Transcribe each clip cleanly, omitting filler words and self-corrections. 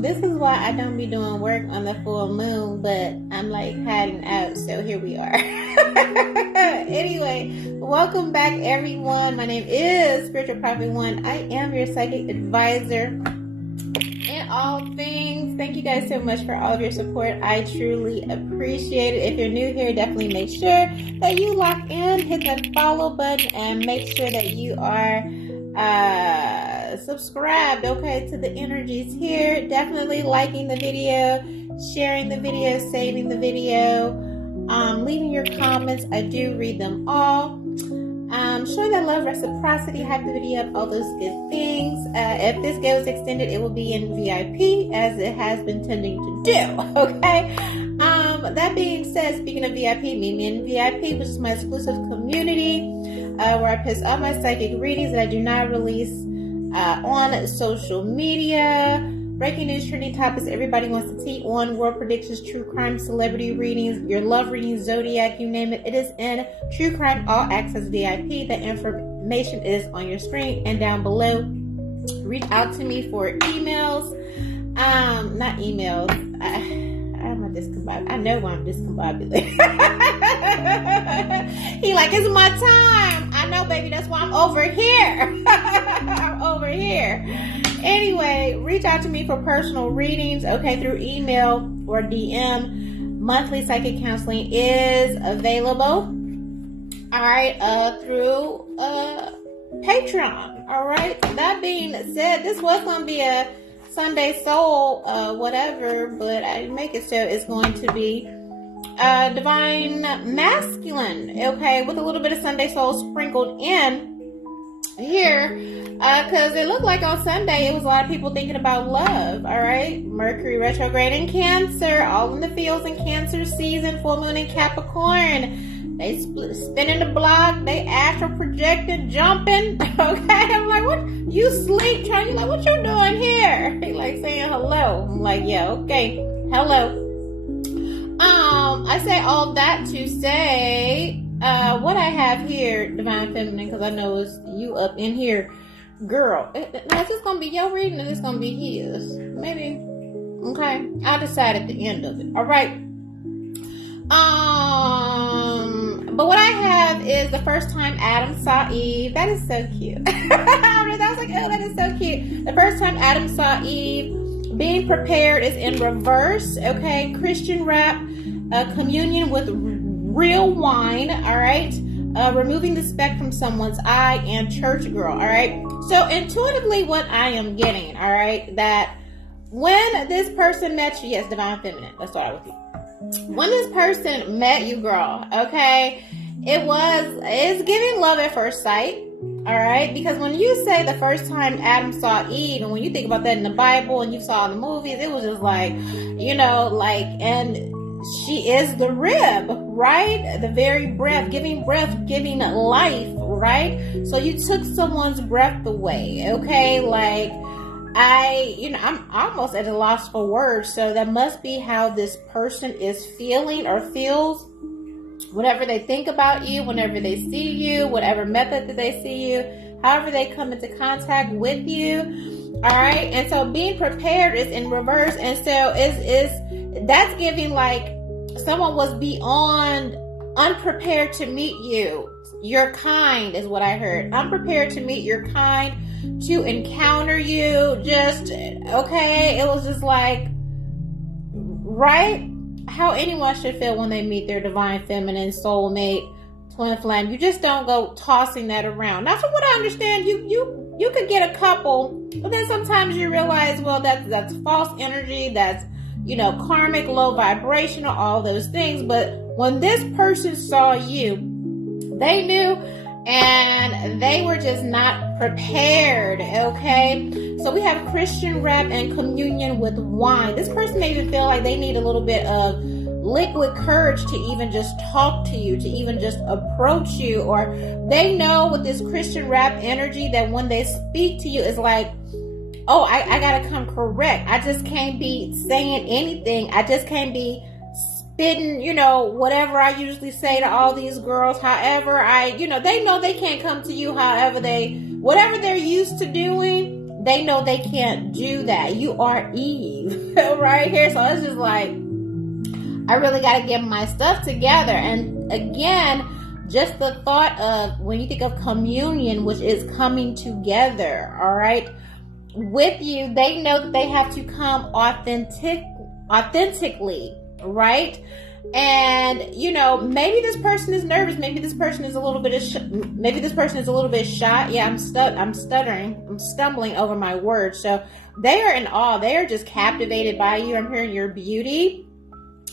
This is why I don't be doing work on the full moon, but I'm like hiding out, so here we are. Anyway, welcome back everyone. My name is Spiritual Prophet One. I am your psychic advisor in all things. Thank you guys so much for all of your support. I truly appreciate it. If you're new here, definitely make sure that you lock in, hit that follow button, and make sure that you are subscribed, okay, to the energies here. Definitely liking the video, sharing the video, saving the video, leaving your comments. I do read them all. Showing that love, reciprocity, hype the video up, all those good things. If this goes extended, it will be in VIP, as it has been tending to do, okay? That being said, speaking of VIP, meet me in VIP, which is my exclusive community, where I post all my psychic readings that I do not release on social media. Breaking news, trending topics everybody wants to see on, world predictions, true crime, celebrity readings, your love readings, zodiac, you name it. It is in True Crime All Access VIP. The information is on your screen and down below. Reach out to me for emails. Not emails. I'm a discombobulated. I know I'm discombobulated. He like, it's my time. I know, baby. That's why I'm over here. I'm over here. Anyway, reach out to me for personal readings, okay, through email or DM. Monthly psychic counseling is available, all right, through Patreon, all right. That being said, this was going to be a Sunday Soul, whatever, but I didn't make it so it's going to be Divine Masculine, okay, with a little bit of Sunday Soul sprinkled in here, because it looked like on Sunday it was a lot of people thinking about love. All right, Mercury retrograde in Cancer, all in the fields in Cancer season, full moon in Capricorn. They spinning the block, they astral projecting, jumping. Okay, I'm like, what? You sleep trying? You like, what you doing here? They like saying hello. I'm like, yeah, okay, hello. I say all that to say, what I have here, Divine Feminine, because I know it's you up in here, girl. Now, is this going to be your reading or is this going to be his? Maybe. Okay. I'll decide at the end of it. All right. But what I have is the first time Adam saw Eve. That is so cute. I was like, oh, that is so cute. The first time Adam saw Eve. Being prepared is in reverse. Okay. Christian rap. Communion with real wine, all right, removing the speck from someone's eye, and church girl, all right. So intuitively what I am getting, all right, that when this person met you, yes, Divine Feminine, let's start with you. When this person met you, girl, okay, it's giving love at first sight, all right, because when you say the first time Adam saw Eve, and when you think about that in the Bible and you saw the movies, it was just like, you know, like, and she is the rib, right? The very breath, giving life, right? So you took someone's breath away, okay? Like, I'm almost at a loss for words. So that must be how this person is feeling or feels whenever they think about you, whenever they see you, whatever method that they see you, however they come into contact with you. All right. And so being prepared is in reverse. And so that's giving like someone was beyond unprepared to meet you. Your kind is what I heard. Unprepared to meet your kind, to encounter you. Just, okay. It was just like, right? How anyone should feel when they meet their divine feminine soulmate, twin flame. You just don't go tossing that around. Now, from what I understand, you could get a couple, but then sometimes you realize, well, that's false energy. That's, you know, karmic, low vibrational, all those things. But when this person saw you, they knew, and they were just not prepared, okay? So we have Christian rap and communion with wine. This person may even feel like they need a little bit of liquid courage to even just talk to you, to even just approach you, or they know with this Christian rap energy that when they speak to you, it's like, oh, I gotta come correct. I just can't be saying anything. I just can't be spitting, you know, whatever I usually say to all these girls. However, they know they can't come to you. However, whatever they're used to doing, they know they can't do that. You are Eve right here. So it's just like, I really got to get my stuff together. And again, just the thought of when you think of communion, which is coming together, all right, with you, they know that they have to come authentically, right? And maybe this person is nervous. Maybe this person is a little bit shy. Yeah, I'm stuttering. I'm stumbling over my words. So they are in awe. They are just captivated by you. I'm hearing your beauty,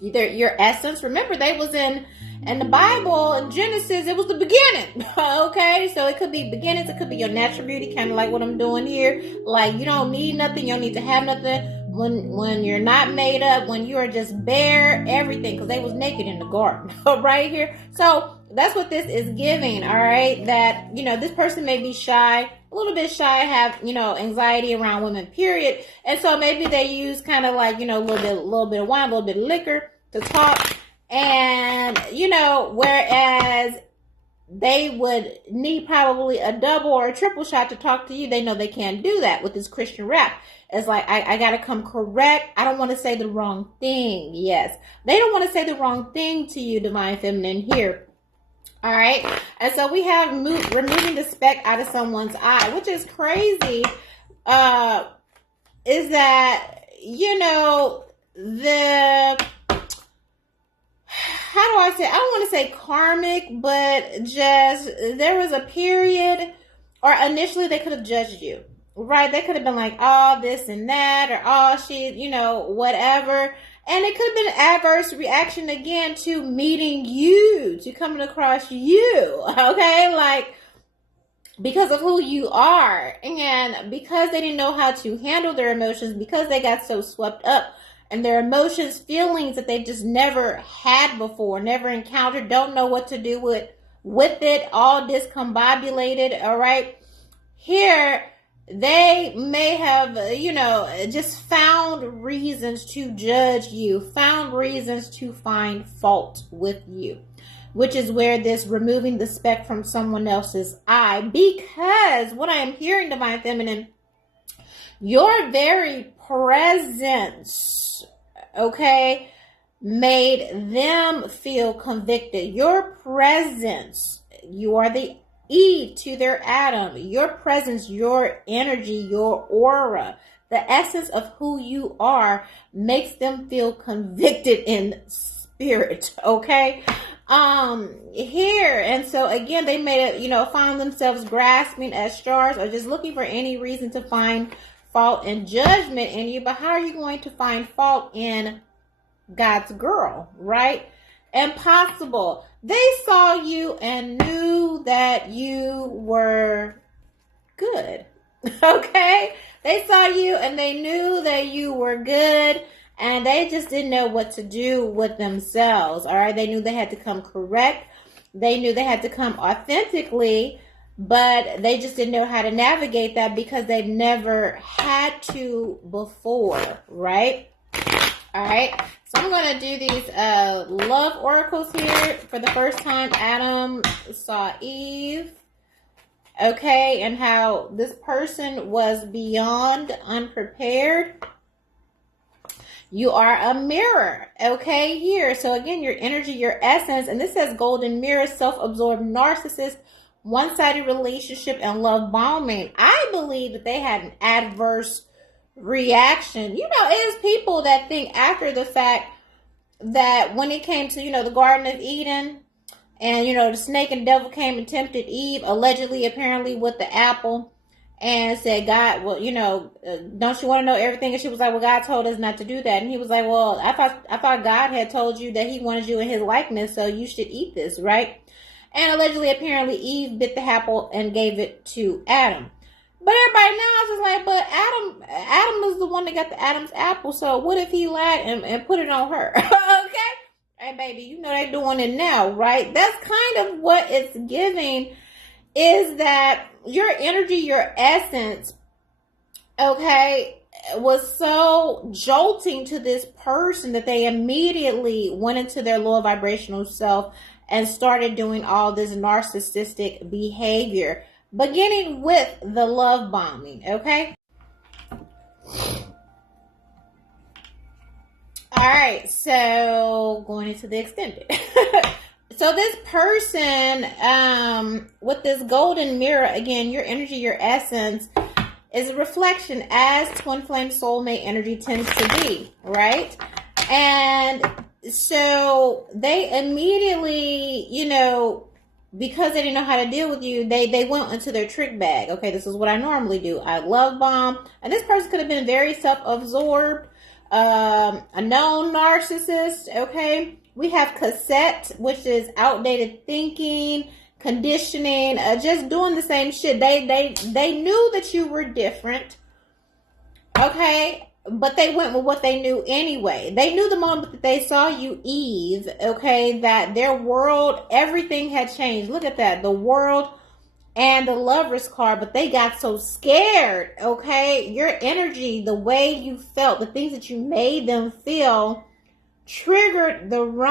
your essence. Remember, they was in the Bible, in Genesis, it was the beginning. Okay, so it could be beginnings. It could be your natural beauty, kind of like what I'm doing here. Like, you don't need nothing. You don't need to have nothing. When you're not made up, when you are just bare, everything, because they was naked in the garden right here. So that's what this is giving, all right? That, this person may be shy, a little bit shy, have, anxiety around women, period. And so maybe they use kind of like, a little bit of wine, a little bit of liquor to talk. And, whereas they would need probably a double or a triple shot to talk to you, they know they can't do that with this Christian rap. It's like, I got to come correct. I don't want to say the wrong thing. Yes. They don't want to say the wrong thing to you, Divine Feminine, here. All right. And so we have removing the speck out of someone's eye, which is crazy. Is that, how do I say, I don't want to say karmic, but just there was a period, or initially they could have judged you, right? They could have been like, oh, this and that, or oh, she, whatever. And it could have been an adverse reaction again to meeting you, to coming across you, okay? Like, because of who you are, and because they didn't know how to handle their emotions, because they got so swept up and their emotions, feelings that they've just never had before, never encountered, don't know what to do with it, all discombobulated, all right? Here, they may have, just found reasons to judge you, found reasons to find fault with you, which is where this removing the speck from someone else's eye, because what I am hearing, Divine Feminine, your very presence, okay, made them feel convicted. Your presence, you are the Eve to their Adam. Your presence, your energy, your aura, the essence of who you are makes them feel convicted in spirit, okay? Here, and so again, they may have, found themselves grasping at straws or just looking for any reason to find fault and judgment in you. But how are you going to find fault in God's girl, right? Impossible. They saw you and knew that you were good. Okay? They saw you and they knew that you were good, and they just didn't know what to do with themselves. All right? They knew they had to come correct. They knew they had to come authentically, but they just didn't know how to navigate that because they've never had to before, right? All right. So I'm going to do these love oracles here for the first time Adam saw Eve. Okay. And how this person was beyond unprepared. You are a mirror. Okay. Here. So again, your energy, your essence. And this says golden mirror, self-absorbed narcissist, one-sided relationship, and love bombing. I believe that they had an adverse reaction. It is people that think after the fact that when it came to, the Garden of Eden, and, the snake and devil came and tempted Eve, allegedly, apparently, with the apple, and said, God, well, don't you want to know everything? And she was like, well, God told us not to do that. And he was like, well, I thought God had told you that he wanted you in his likeness, so you should eat this, right? And allegedly, apparently, Eve bit the apple and gave it to Adam. But everybody now is just like, but Adam is the one that got the Adam's apple. So what if he lied and put it on her? Okay? Hey, baby, they doing it now, right? That's kind of what it's giving, is that your energy, your essence, okay, was so jolting to this person that they immediately went into their lower vibrational self and started doing all this narcissistic behavior, beginning with the love bombing, okay? All right, so going into the extended. So this person, with this golden mirror, again, your energy, your essence, is a reflection as twin flame soulmate energy tends to be, right? And so they immediately, because they didn't know how to deal with you, they went into their trick bag. Okay, this is what I normally do. I love bomb. And this person could have been very self-absorbed, a known narcissist. Okay, we have cassette, which is outdated thinking, conditioning, just doing the same shit. They knew that you were different. Okay, but they went with what they knew anyway. They knew the moment that they saw you, Eve, okay, that their world, everything had changed. Look at that, the world and the Lover's card, but they got so scared, okay? Your energy, the way you felt, the things that you made them feel, triggered the